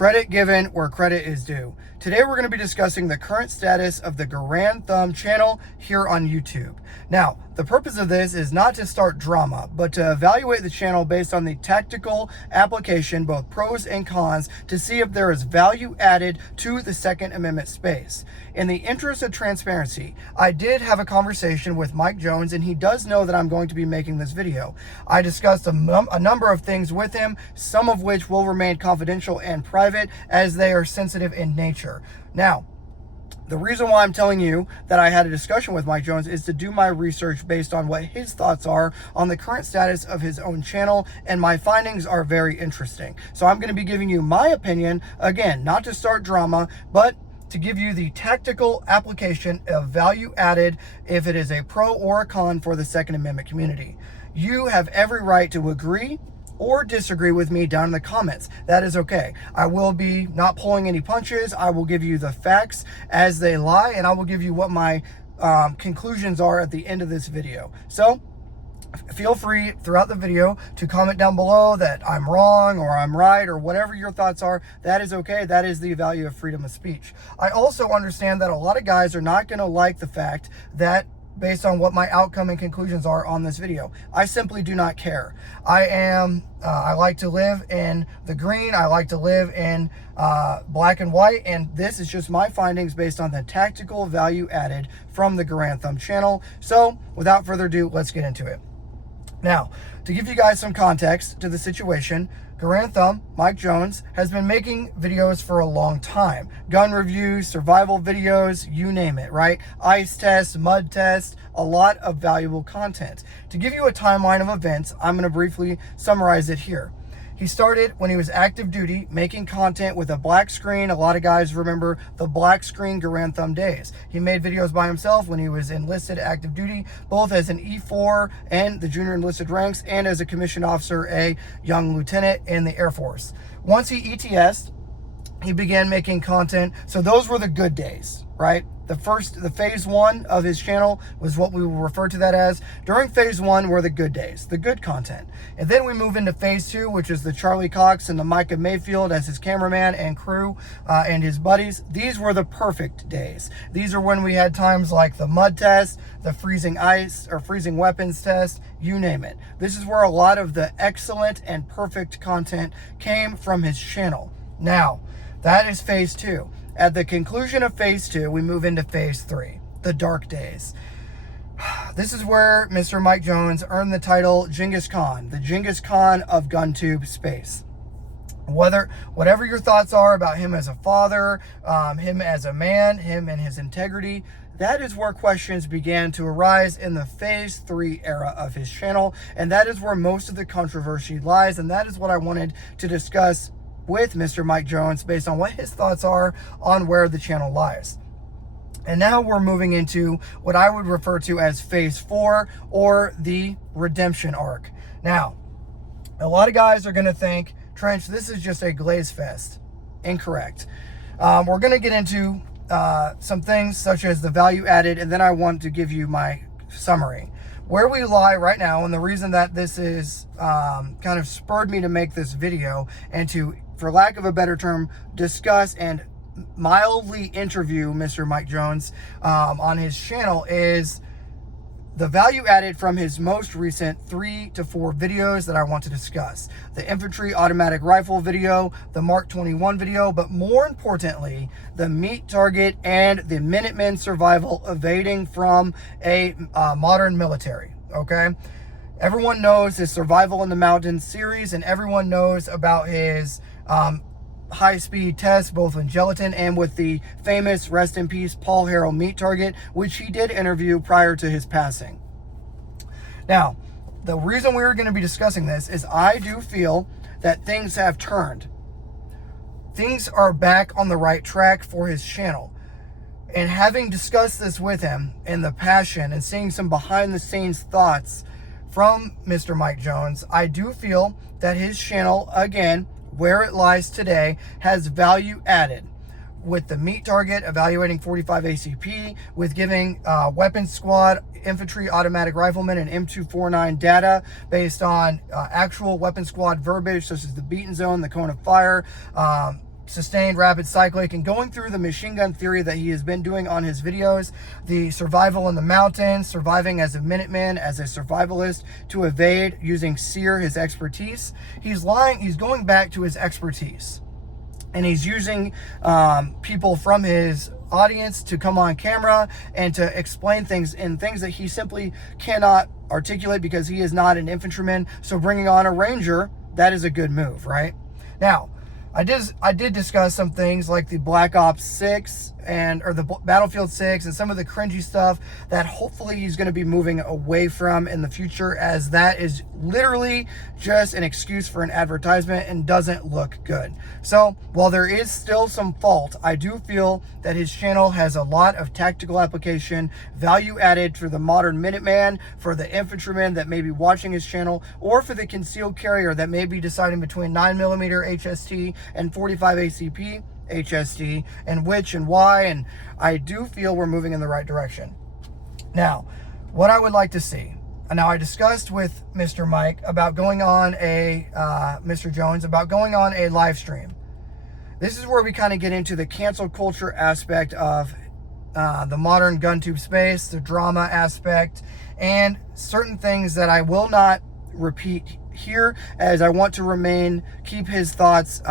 Credit given where credit is due. Today we're going to be discussing the current status of the Garand Thumb channel here on YouTube. Now, the purpose of this is not to start drama, but to evaluate the channel based on the tactical application, both pros and cons, to see if there is value added to the Second Amendment space. In the interest of transparency, I did have a conversation with Mike Jones, and he does know that I'm going to be making this video. I discussed a number of things with him, some of which will remain confidential and private as they are sensitive in nature. Now, the reason why I'm telling you that I had a discussion with Mike Jones is to do my research based on what his thoughts are on the current status of his own channel, and my findings are very interesting. So I'm going to be giving you my opinion, again, not to start drama, but to give you the tactical application of value added if it is a pro or a con for the Second Amendment community. You have every right to agree or disagree with me down in the comments. That is okay. I will be not pulling any punches. I will give you the facts as they lie, and I will give you what my conclusions are at the end of this video. So feel free throughout the video to comment down below that I'm wrong or I'm right or whatever your thoughts are. That is okay. That is the value of freedom of speech. I also understand that a lot of guys are not going to like the fact that based on what my outcome and conclusions are on this video. I simply do not care. I like to live in the green. I like to live in black and white, and this is just my findings based on the tactical value added from the Garand Thumb channel. So without further ado, let's get into it. Now, to give you guys some context to the situation, Garand Thumb, Mike Jones, has been making videos for a long time. Gun reviews, survival videos, you name it, right? Ice tests, mud tests, a lot of valuable content. To give you a timeline of events, I'm going to briefly summarize it here. He started when he was active duty, making content with a black screen. A lot of guys remember the black screen Garand Thumb days. He made videos by himself when he was enlisted active duty, both as an E4 and the junior enlisted ranks, and as a commissioned officer, a young lieutenant in the Air Force. Once he ETS'd, he began making content. So those were the good days, right? The phase one of his channel was what we will refer to that as. During phase one were the good days, the good content. And then we move into phase two, which is the Charlie Cox and the Micah Mayfield as his cameraman and crew and his buddies. These were the perfect days. These are when we had times like the mud test, the freezing ice or freezing weapons test, you name it. This is where a lot of the excellent and perfect content came from his channel. Now, that is phase two. At the conclusion of phase two, we move into phase three, the dark days. This is where Mr. Mike Jones earned the title Genghis Khan, the Genghis Khan of GunTube space. Whatever your thoughts are about him as a father, him as a man, him and his integrity, that is where questions began to arise in the phase three era of his channel. And that is where most of the controversy lies. And that is what I wanted to discuss with Mr. Mike Jones based on what his thoughts are on where the channel lies. And now we're moving into what I would refer to as phase four, or the redemption arc. Now, a lot of guys are going to think, Trench, this is just a glaze fest. Incorrect. We're going to get into some things such as the value added, and then I want to give you my summary. Where we lie right now, and the reason that this is kind of spurred me to make this video and to, for lack of a better term, discuss and mildly interview Mr. Mike Jones on his channel is the value added from his most recent 3 to 4 videos that I want to discuss. The infantry automatic rifle video, the Mark 21 video, but more importantly, the meat target and the Minutemen survival evading from a modern military, okay? Everyone knows his Survival in the Mountains series, and everyone knows about his high-speed tests, both in gelatin and with the famous, rest in peace, Paul Harrell meat target, which he did interview prior to his passing. Now, the reason we're going to be discussing this is I do feel that things have turned. Things are back on the right track for his channel. And having discussed this with him and the passion and seeing some behind-the-scenes thoughts from Mr. Mike Jones, I do feel that his channel, again, where it lies today, has value added. With the meat target evaluating 45 ACP, with giving weapons squad, infantry, automatic riflemen, and M249 data based on actual weapons squad verbiage, such as the beaten zone, the cone of fire, sustained rapid cyclic, and going through the machine gun theory that he has been doing on his videos, the survival in the mountains, surviving as a Minuteman, as a survivalist, to evade using sear, his expertise. He's going back to his expertise, and he's using people from his audience to come on camera and to explain things that he simply cannot articulate because he is not an infantryman. So bringing on a Ranger, that is a good move, right? Now, I did discuss some things like the Black Ops 6 or the Battlefield 6 and some of the cringy stuff that hopefully he's going to be moving away from in the future, as that is literally just an excuse for an advertisement and doesn't look good. So while there is still some fault, I do feel that his channel has a lot of tactical application, value added for the modern Minuteman, for the infantryman that may be watching his channel, or for the concealed carrier that may be deciding between 9mm HST and 45 ACP HST and which and why, and I do feel we're moving in the right direction. Now, what I would like to see, and now I discussed with Mr. Mike about going on Mr. Jones, about going on a live stream. This is where we kind of get into the cancel culture aspect of the modern gun tube space, the drama aspect, and certain things that I will not repeat here, as I want to keep his thoughts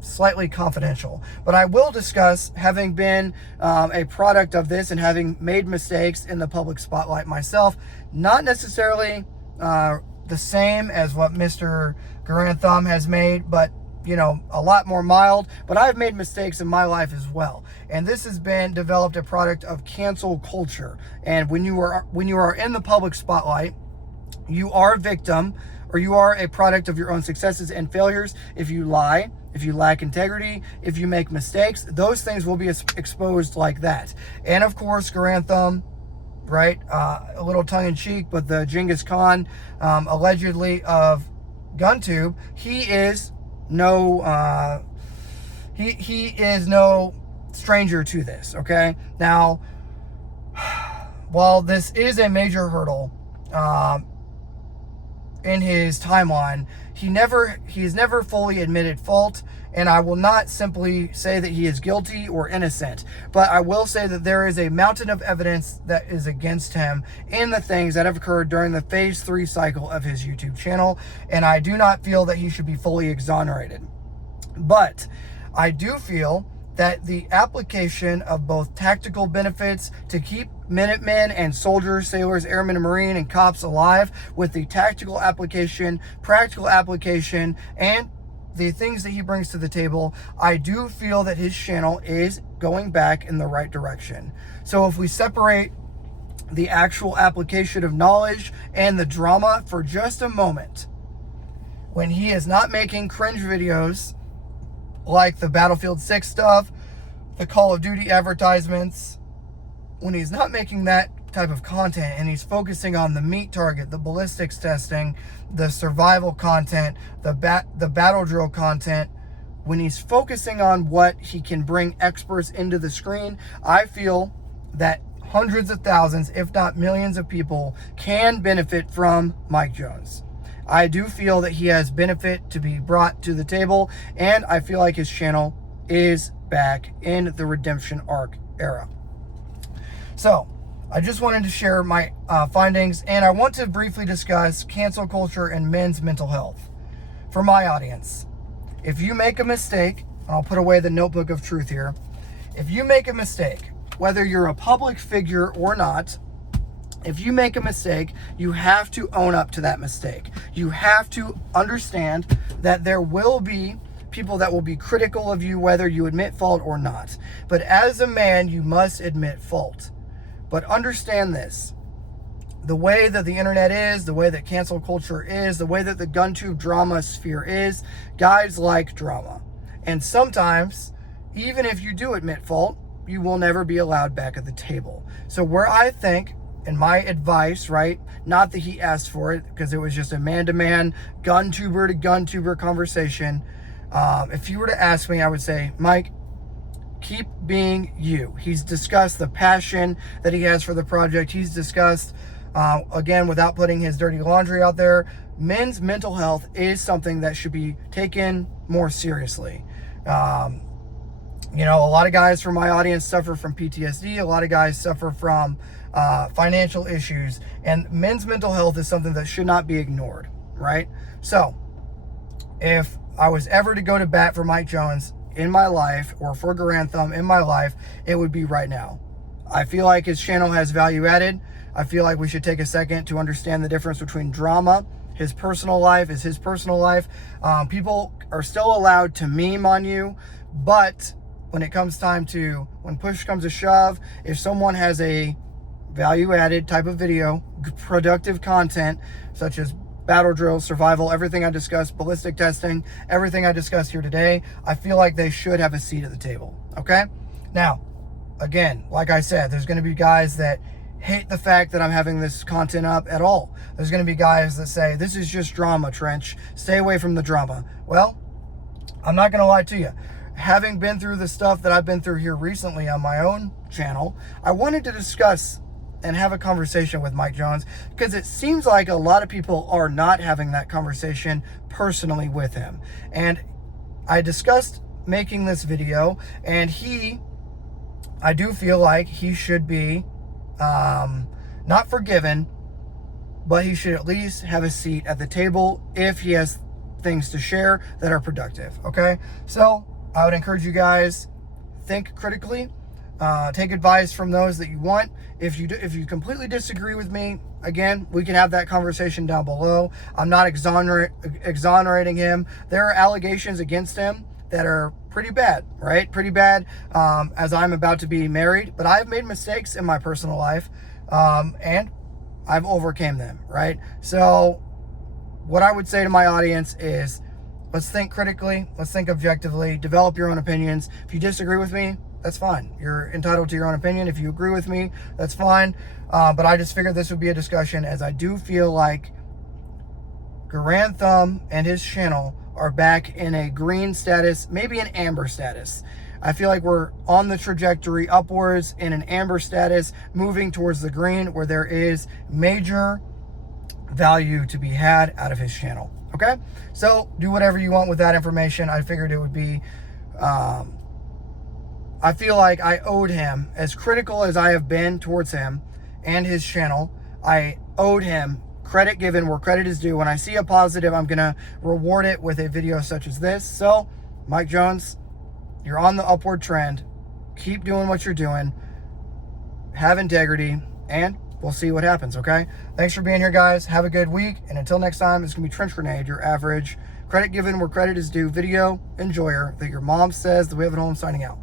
slightly confidential. But I will discuss, having been a product of this and having made mistakes in the public spotlight myself, not necessarily the same as what Mr. Garand has made, but a lot more mild. But I've made mistakes in my life as well, and this has been developed a product of cancel culture. And when you are in the public spotlight, you are a victim, or you are a product of your own successes and failures. If you lie, if you lack integrity, if you make mistakes, those things will be exposed like that. And of course, Garand, right? A little tongue-in-cheek, but the Genghis Khan, allegedly, of GunTube, he is no stranger to this. Okay, now, while this is a major hurdle in his timeline, he has never fully admitted fault, and I will not simply say that he is guilty or innocent, but I will say that there is a mountain of evidence that is against him in the things that have occurred during the phase 3 cycle of his YouTube channel, and I do not feel that he should be fully exonerated. But I do feel that the application of both tactical benefits to keep Minutemen and soldiers, sailors, airmen, and marine, and cops alive, with the tactical application, practical application, and the things that he brings to the table, I do feel that his channel is going back in the right direction. So if we separate the actual application of knowledge and the drama for just a moment, when he is not making cringe videos like the Battlefield 6 stuff, the Call of Duty advertisements, when he's not making that type of content and he's focusing on the meat target, the ballistics testing, the survival content, the battle drill content, when he's focusing on what he can bring experts into the screen, I feel that hundreds of thousands, if not millions of people can benefit from Mike Jones. I do feel that he has benefit to be brought to the table, and I feel like his channel is back in the redemption arc era. So I just wanted to share my findings, and I want to briefly discuss cancel culture and men's mental health. For my audience, if you make a mistake, and I'll put away the notebook of truth here, if you make a mistake, whether you're a public figure or not, if you make a mistake, you have to own up to that mistake. You have to understand that there will be people that will be critical of you, whether you admit fault or not. But as a man, you must admit fault. But understand this: the way that the internet is, the way that cancel culture is, the way that the GunTube drama sphere is, guys like drama. And sometimes, even if you do admit fault, you will never be allowed back at the table. So where I think, and my advice, right, not that he asked for it, because it was just a man-to-man, GunTuber to GunTuber conversation. If you were to ask me, I would say, Mike, keep being you. He's discussed the passion that he has for the project. He's discussed, again, without putting his dirty laundry out there, men's mental health is something that should be taken more seriously. You know, a lot of guys from my audience suffer from PTSD. A lot of guys suffer from financial issues, and men's mental health is something that should not be ignored, right? So if I was ever to go to bat for Mike Jones in my life, or for Garand Thumb in my life, it would be right now. I feel like his channel has value added. I feel like we should take a second to understand the difference between drama. His personal life is his personal life. People are still allowed to meme on you, but when it comes time to, when push comes to shove, if someone has a value added type of video, productive content, such as battle drills, survival, everything I discussed, ballistic testing, everything I discussed here today, I feel like they should have a seat at the table, okay? Now, again, like I said, there's gonna be guys that hate the fact that I'm having this content up at all. There's gonna be guys that say, this is just drama, Trench, stay away from the drama. Well, I'm not gonna lie to you. Having been through the stuff that I've been through here recently on my own channel, I wanted to discuss and have a conversation with Mike Jones, because it seems like a lot of people are not having that conversation personally with him. And I discussed making this video, and I do feel like he should be not forgiven, but he should at least have a seat at the table if he has things to share that are productive, okay? So I would encourage you guys, think critically, take advice from those that you want. If you completely disagree with me, again, we can have that conversation down below. I'm not exonerating him. There are allegations against him that are pretty bad, right? Pretty bad, as I'm about to be married, but I've made mistakes in my personal life, and I've overcame them, right? So what I would say to my audience is, let's think critically, let's think objectively, develop your own opinions. If you disagree with me, that's fine. You're entitled to your own opinion. If you agree with me, that's fine. But I just figured this would be a discussion, as I do feel like Garand Thumb and his channel are back in a green status, maybe an amber status. I feel like we're on the trajectory upwards in an amber status, moving towards the green, where there is major value to be had out of his channel. Okay, so do whatever you want with that information. I figured it would be, I feel like I owed him, as critical as I have been towards him and his channel, I owed him credit given where credit is due. When I see a positive, I'm gonna reward it with a video such as this. So, Mike Jones, you're on the upward trend. Keep doing what you're doing. Have integrity, and we'll see what happens, okay? Thanks for being here, guys. Have a good week, and until next time, it's gonna be Trench Grenade, your average credit given where credit is due video enjoyer that your mom says that we have at home, signing out.